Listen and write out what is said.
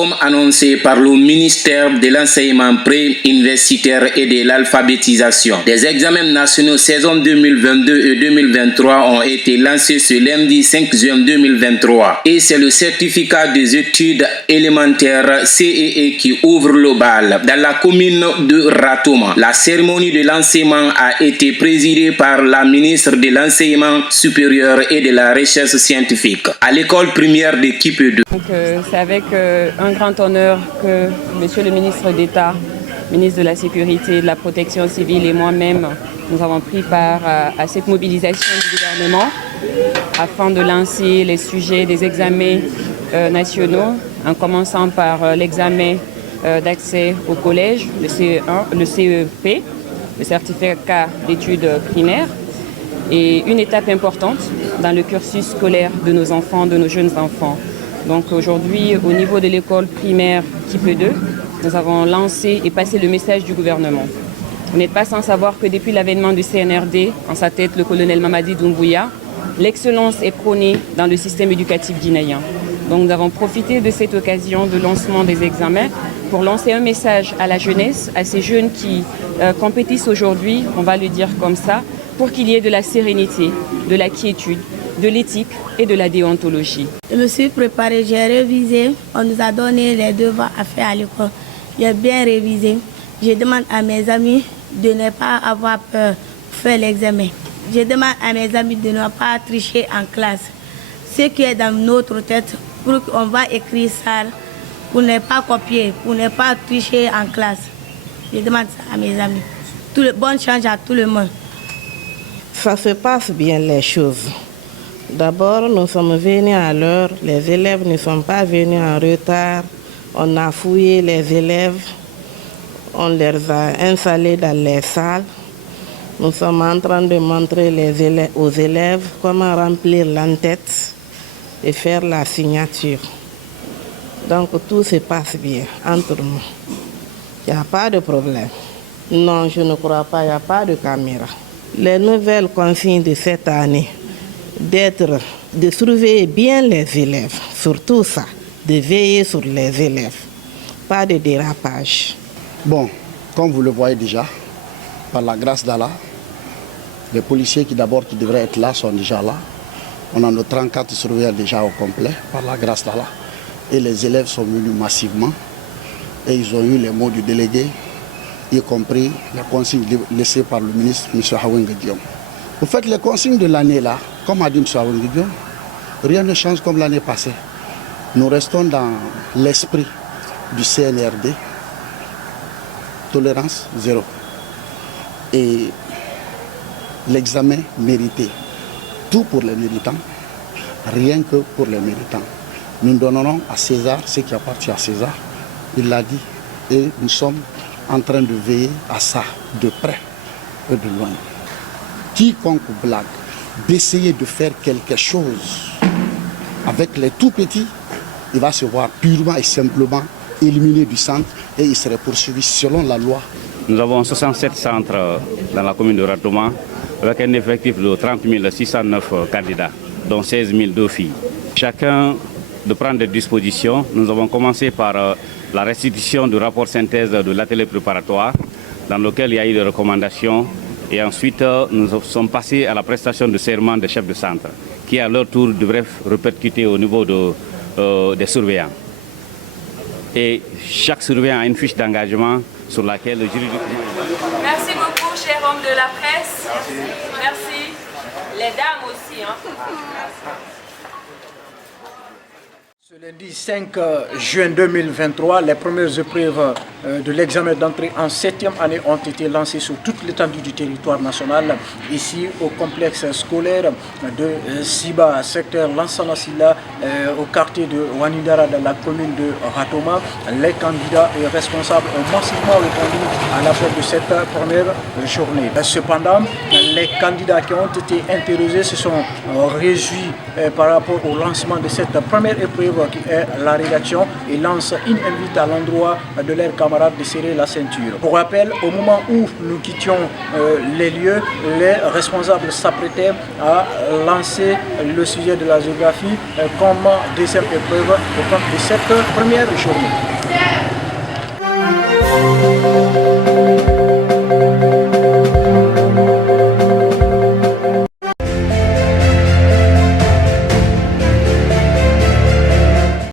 Comme annoncé par le ministère de l'enseignement pré-universitaire et de l'alphabétisation, des examens nationaux saison 2022 et 2023 ont été lancés ce lundi 5 juin 2023 et c'est le certificat des études élémentaires CEE qui ouvre le bal dans la commune de Ratoma. La cérémonie de lancement a été présidée par la ministre de l'enseignement supérieur et de la recherche scientifique à l'école primaire de Kipédou. C'est avec un grand honneur que Monsieur le ministre d'État, ministre de la Sécurité et de la Protection civile et moi-même, nous avons pris part à cette mobilisation du gouvernement afin de lancer les sujets des examens nationaux, en commençant par l'examen d'accès au collège, le CE1, le CEP, le certificat d'études primaires, et une étape importante dans le cursus scolaire de nos enfants, de nos jeunes enfants. Donc aujourd'hui, au niveau de l'école primaire Kipédou, nous avons lancé et passé le message du gouvernement. Vous n'êtes pas sans savoir que depuis l'avènement du CNRD, en sa tête le colonel Mamadi Doumbouya, l'excellence est prônée dans le système éducatif guinéen. Donc nous avons profité de cette occasion de lancement des examens pour lancer un message à la jeunesse, à ces jeunes qui compétissent aujourd'hui, on va le dire comme ça, pour qu'il y ait de la sérénité, de la quiétude, de l'éthique et de la déontologie. Je me suis préparée, j'ai révisé. On nous a donné les devoirs à faire à l'école. J'ai bien révisé. Je demande à mes amis de ne pas avoir peur pour faire l'examen. Je demande à mes amis de ne pas tricher en classe. Ce qui est dans notre tête, pour qu'on va écrire ça, pour ne pas copier, pour ne pas tricher en classe. Je demande ça à mes amis. Bonne chance à tout le monde. Ça se passe bien les choses. D'abord, nous sommes venus à l'heure, les élèves ne sont pas venus en retard. On a fouillé les élèves, on les a installés dans les salles. Nous sommes en train de montrer aux élèves comment remplir l'entête et faire la signature. Donc tout se passe bien entre nous. Il n'y a pas de problème. Non, je ne crois pas, il n'y a pas de caméra. Les nouvelles consignes de cette année, de surveiller bien les élèves, surtout ça, de veiller sur les élèves, pas de dérapage. Bon, comme vous le voyez déjà, par la grâce d'Allah, les policiers qui devraient être là sont déjà là. On a nos 34 surveillants déjà au complet, par la grâce d'Allah. Et les élèves sont venus massivement et ils ont eu les mots du délégué, y compris les consignes laissées par le ministre M. Hawengue Diom. Vous faites les consignes de l'année là, comme a dit M. Hawengue Diom, rien ne change comme l'année passée. Nous restons dans l'esprit du CNRD, tolérance zéro. Et l'examen mérité, tout pour les méritants, rien que pour les méritants. Nous donnerons à César ce qui appartient à César, il l'a dit, et nous sommes en train de veiller à ça, de près et de loin. Quiconque blague d'essayer de faire quelque chose avec les tout petits, il va se voir purement et simplement éliminé du centre et il serait poursuivi selon la loi. Nous avons 67 centres dans la commune de Ratoma avec un effectif de 30 609 candidats, dont 16 002 filles. Chacun de prendre des dispositions. Nous avons commencé par la restitution du rapport synthèse de l'atelier préparatoire dans lequel il y a eu des recommandations. Et ensuite, nous sommes passés à la prestation de serment des chefs de centre qui, à leur tour, devraient répercuter au niveau des surveillants. Et chaque surveillant a une fiche d'engagement sur laquelle le juridiquement... Merci beaucoup, cher homme de la presse. Merci. Les dames aussi. Ce lundi 5 juin 2023, les premières épreuves de l'examen d'entrée en 7e année ont été lancées sur toute l'étendue du territoire national. Ici, au complexe scolaire de Siba, secteur Lansana Silla, au quartier de Wanidara, dans la commune de Ratoma, les candidats et responsables ont massivement répondu à l'appel de cette première journée. Cependant, les candidats qui ont été interrogés se sont réjouis par rapport au lancement de cette première épreuve qui est la rédaction et lance une invite à l'endroit de leurs camarades de serrer la ceinture. Pour rappel, au moment où nous quittions les lieux, les responsables s'apprêtaient à lancer le sujet de la géographie comme deuxième épreuve au cours de cette première journée.